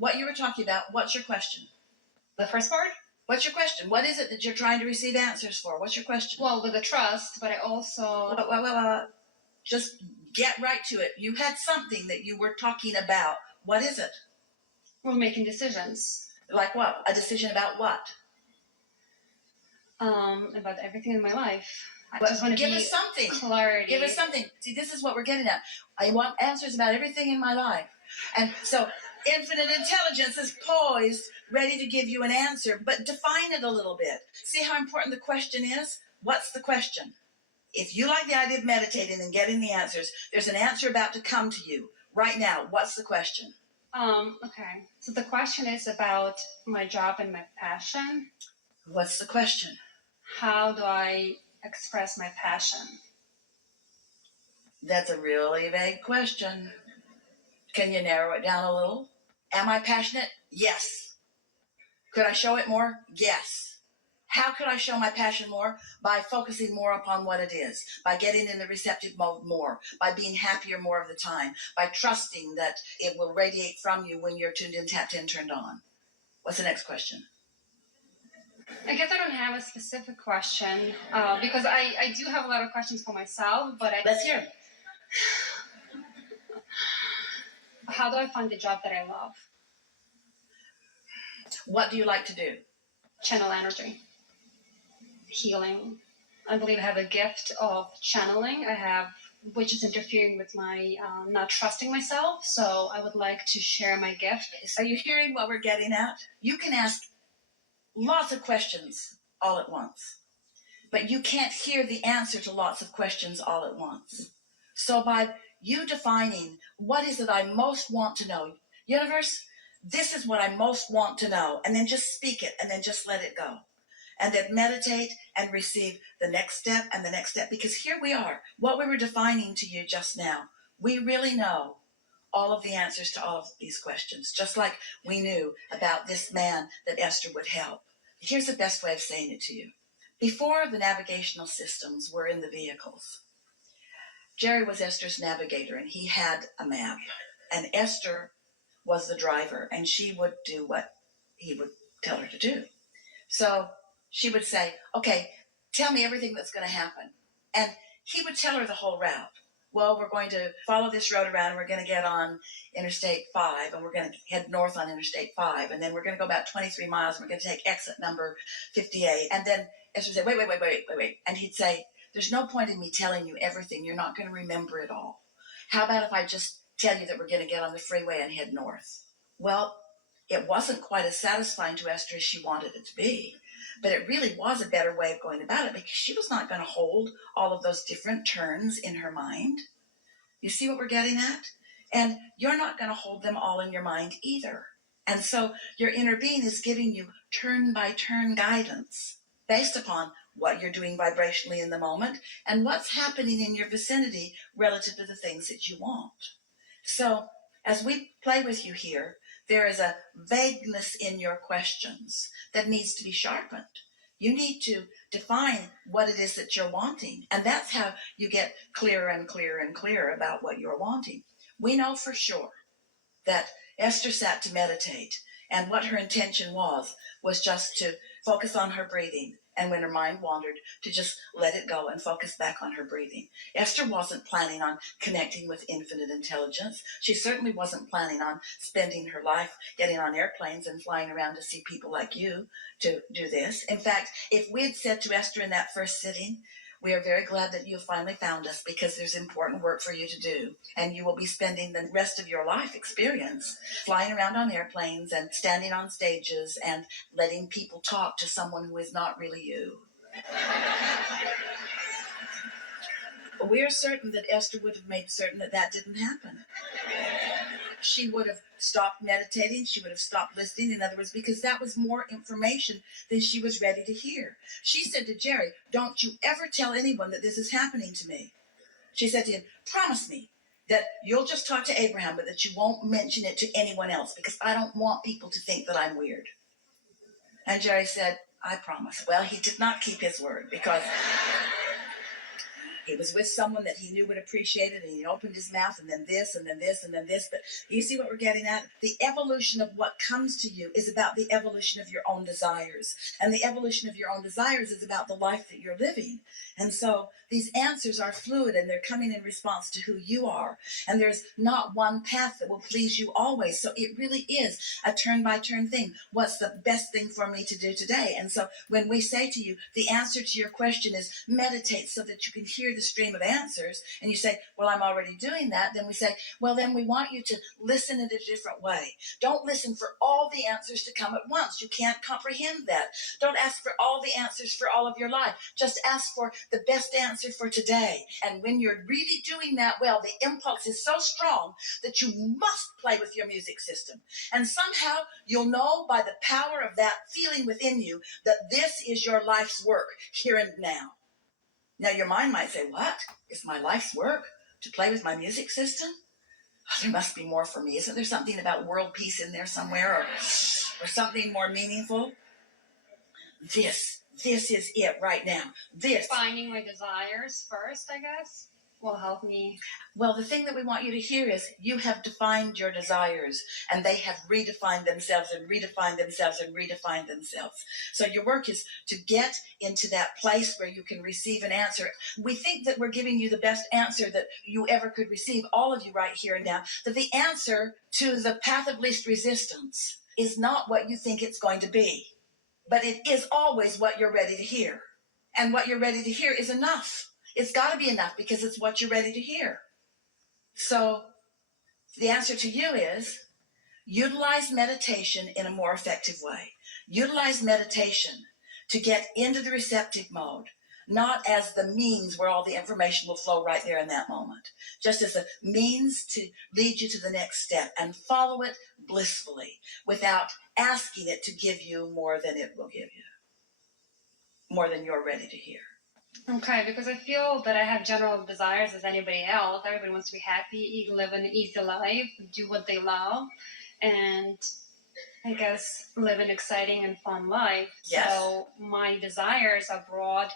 what you were talking about. What's your question? The first part? What's your question? What is it that you're trying to receive answers for? What's your question? Well, with the trust, but I also... Well, just get right to it. You had something that you were talking about. What is it? We're making decisions. Like what? A decision about what? About everything in my life. I But just want to give us something. Clarity. Give us something. See, this is what we're getting at. I want answers about everything in my life. And so infinite intelligence is poised, ready to give you an answer, but define it a little bit. See how important the question is? What's the question? If you like the idea of meditating and getting the answers, there's an answer about to come to you right now. What's the question? Okay. So the question is about my job and my passion. What's the question? How do I express my passion? That's a really vague question. Can you narrow it down a little? Am I passionate? Yes. Could I show it more? Yes. How could I show my passion more? By focusing more upon what it is, by getting in the receptive mode more, by being happier more of the time, by trusting that it will radiate from you when you're tuned in, tapped in, turned on. What's the next question? I guess I don't have a specific question because I do have a lot of questions for myself, but Let's hear them. How do I find the job that I love? What do you like to do? Channel energy. Healing. I believe I have a gift of channeling. Which is interfering with my not trusting myself. So I would like to share my gift. Are you hearing what we're getting at? You can ask lots of questions all at once, but you can't hear the answer to lots of questions all at once. So by you defining what is it I most want to know, universe, this is what I most want to know, and then just speak it and then just let it go. And then meditate and receive the next step and the next step, because here we are, what we were defining to you just now. We really know all of the answers to all of these questions, just like we knew about this man that Esther would help. Here's the best way of saying it to you. Before the navigational systems were in the vehicles, Jerry was Esther's navigator, and he had a map. And Esther was the driver, and she would do what he would tell her to do. So she would say, okay, tell me everything that's going to happen. And he would tell her the whole route. Well, we're going to follow this road around, and we're going to get on Interstate 5, and we're going to head north on Interstate 5, and then we're going to go about 23 miles, and we're going to take exit number 58. And then Esther would say, wait. And he'd say, there's no point in me telling you everything. You're not going to remember it all. How about if I just tell you that we're going to get on the freeway and head north? Well, it wasn't quite as satisfying to Esther as she wanted it to be, but it really was a better way of going about it, because she was not going to hold all of those different turns in her mind. You see what we're getting at? And you're not going to hold them all in your mind either. And so your inner being is giving you turn-by-turn guidance based upon what you're doing vibrationally in the moment and what's happening in your vicinity relative to the things that you want. So as we play with you here, there is a vagueness in your questions that needs to be sharpened. You need to define what it is that you're wanting, and that's how you get clearer and clearer and clearer about what you're wanting. We know for sure that Esther sat to meditate, and what her intention was just to focus on her breathing, and when her mind wandered, to just let it go and focus back on her breathing. Esther wasn't planning on connecting with infinite intelligence. She certainly wasn't planning on spending her life getting on airplanes and flying around to see people like you to do this. In fact, if we had said to Esther in that first sitting, we are very glad that you have finally found us, because there's important work for you to do, and you will be spending the rest of your life experience flying around on airplanes and standing on stages and letting people talk to someone who is not really you. We are certain that Esther would have made certain that that didn't happen. She would have stopped meditating. She would have stopped listening, in other words, because that was more information than she was ready to hear. She said to Jerry, don't you ever tell anyone that this is happening to me. She said to him, promise me that you'll just talk to Abraham, but that you won't mention it to anyone else, because I don't want people to think that I'm weird. And Jerry said, I promise. Well, he did not keep his word, because He was with someone that he knew would appreciate it, and he opened his mouth, and then this, and then this, and then this. But you see what we're getting at? The evolution of what comes to you is about the evolution of your own desires. And the evolution of your own desires is about the life that you're living. And so these answers are fluid, and they're coming in response to who you are. And there's not one path that will please you always. So it really is a turn-by-turn thing. What's the best thing for me to do today? And so when we say to you, the answer to your question is meditate so that you can hear the stream of answers, and you say, well, I'm already doing that, then we say, well, then we want you to listen in a different way. Don't listen for all the answers to come at once. You can't comprehend that. Don't ask for all the answers for all of your life. Just ask for the best answer for today. And when you're really doing that well, the impulse is so strong that you must play with your music system. And somehow you'll know by the power of that feeling within you that this is your life's work here and now. Now your mind might say, what? It's my life's work to play with my music system? Oh, there must be more for me. Isn't there something about world peace in there somewhere, or something more meaningful? This is it right now. This. Finding my desires first, I guess, will help me. Well, the thing that we want you to hear is you have defined your desires, and they have redefined themselves and redefined themselves and redefined themselves. So your work is to get into that place where you can receive an answer. We think that we're giving you the best answer that you ever could receive, all of you right here and now, that the answer to the path of least resistance is not what you think it's going to be, but it is always what you're ready to hear. And what you're ready to hear is enough. It's got to be enough because it's what you're ready to hear. So the answer to you is utilize meditation in a more effective way. Utilize meditation to get into the receptive mode, not as the means where all the information will flow right there in that moment, just as a means to lead you to the next step, and follow it blissfully without asking it to give you more than it will give you, more than you're ready to hear. Okay, because I feel that I have general desires as anybody else. Everybody wants to be happy, live an easy life, do what they love, and I guess live an exciting and fun life. Yes. So my desires are broad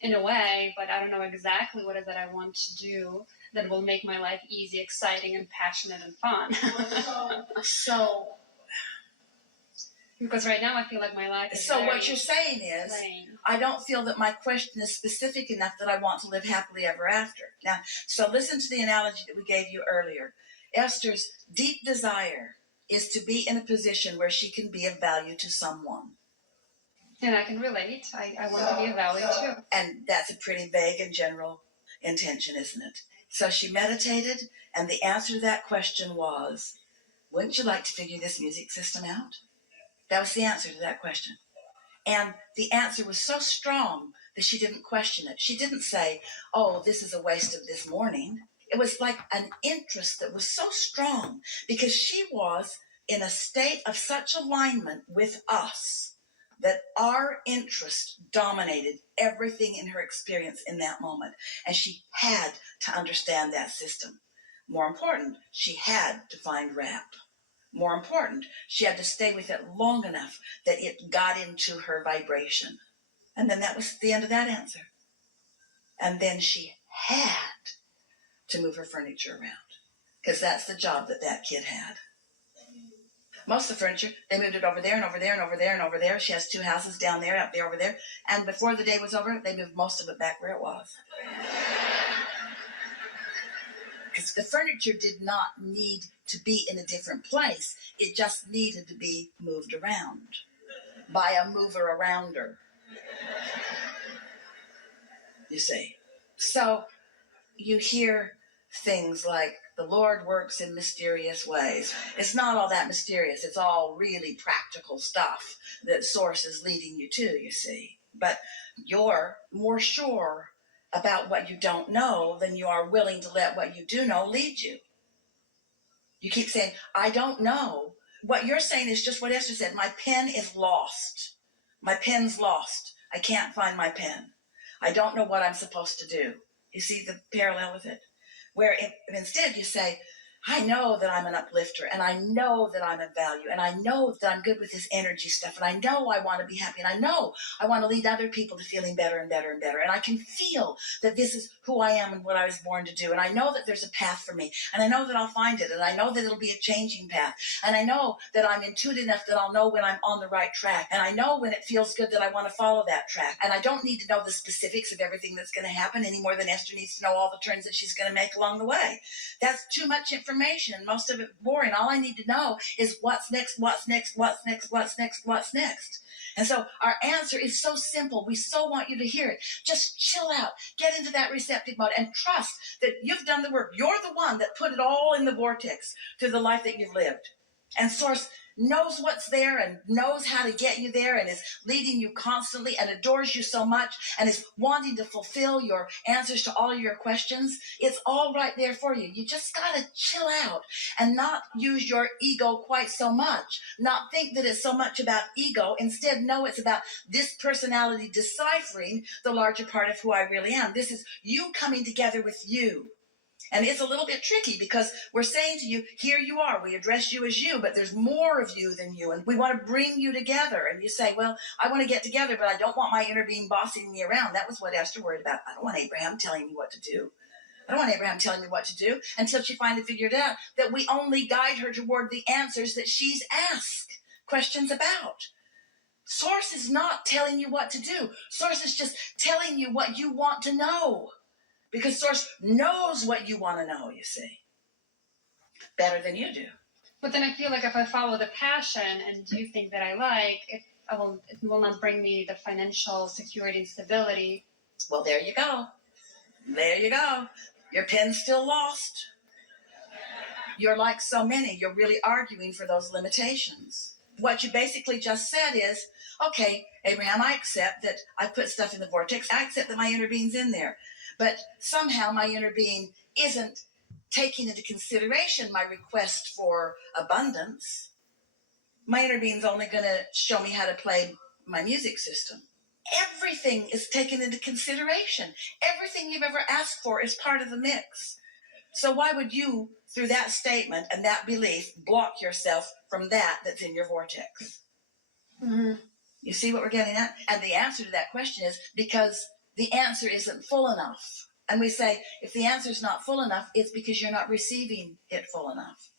in a way, but I don't know exactly what it is that I want to do that will make my life easy, exciting, and passionate and fun. So because right now I feel like my life is so what you're saying is, plain. I don't feel that my question is specific enough that I want to live happily ever after. Now, so listen to the analogy that we gave you earlier. Esther's deep desire is to be in a position where she can be of value to someone. And I can relate. I want to be of value too. And that's a pretty vague and general intention, isn't it? So she meditated, and the answer to that question was, wouldn't you like to figure this music system out? That was the answer to that question. And the answer was so strong that she didn't question it. She didn't say, oh, this is a waste of this morning. It was like an interest that was so strong because she was in a state of such alignment with us that our interest dominated everything in her experience in that moment. And she had to understand that system. More important, she had to find rap. More important, she had to stay with it long enough that it got into her vibration. And then that was the end of that answer. And then she had to move her furniture around, because that's the job that that kid had. Most of the furniture, they moved it over there and over there and over there and over there. She has 2 houses down there, up there, over there. And before the day was over, they moved most of it back where it was. Because the furniture did not need to be in a different place. It just needed to be moved around by a mover arounder. You see? So you hear things like the Lord works in mysterious ways. It's not all that mysterious. It's all really practical stuff that Source is leading you to, you see. But you're more sure about what you don't know than you are willing to let what you do know lead you. You keep saying, I don't know. What you're saying is just what Esther said. My pen is lost. My pen's lost. I can't find my pen. I don't know what I'm supposed to do. You see the parallel with it? Where if instead you say, I know that I'm an uplifter, and I know that I'm of value, and I know that I'm good with this energy stuff, and I know I want to be happy, and I know I want to lead other people to feeling better and better and better, and I can feel that this is who I am and what I was born to do, and I know that there's a path for me, and I know that I'll find it, and I know that it'll be a changing path, and I know that I'm intuitive enough that I'll know when I'm on the right track, and I know when it feels good that I want to follow that track, and I don't need to know the specifics of everything that's going to happen any more than Esther needs to know all the turns that she's going to make along the way. That's too much information, and most of it boring. All I need to know is what's next, what's next, what's next, what's next, what's next. And so our answer is so simple. We so want you to hear it. Just chill out, get into that receptive mode, and trust that you've done the work. You're the one that put it all in the vortex to the life that you've lived. And Source knows what's there and knows how to get you there and is leading you constantly and adores you so much and is wanting to fulfill your answers to all your questions. It's all right there for you. You just got to chill out and not use your ego quite so much. Not think that it's so much about ego. Instead, know it's about this personality deciphering the larger part of who I really am. This is you coming together with you. And it's a little bit tricky because we're saying to you, here you are, we address you as you, but there's more of you than you, and we want to bring you together. And you say, well, I want to get together, but I don't want my inner being bossing me around. That was what Esther worried about. I don't want Abraham telling me what to do. I don't want Abraham telling me what to do until she finally figured out that we only guide her toward the answers that she's asked questions about. Source is not telling you what to do. Source is just telling you what you want to know. Because Source knows what you want to know, you see, better than you do. But then I feel like if I follow the passion and do things that I like, it will not bring me the financial security and stability. Well, there you go. There you go. Your pen's still lost. You're like so many. You're really arguing for those limitations. What you basically just said is, okay, Abraham, I accept that I put stuff in the vortex. I accept that my inner being's in there. But somehow my inner being isn't taking into consideration my request for abundance. My inner being's only going to show me how to play my music system. Everything is taken into consideration. Everything you've ever asked for is part of the mix. So why would you, through that statement and that belief, block yourself from that's in your vortex? Mm-hmm. You see what we're getting at? And the answer to that question is because the answer isn't full enough. And we say, if the answer is not full enough, it's because you're not receiving it full enough.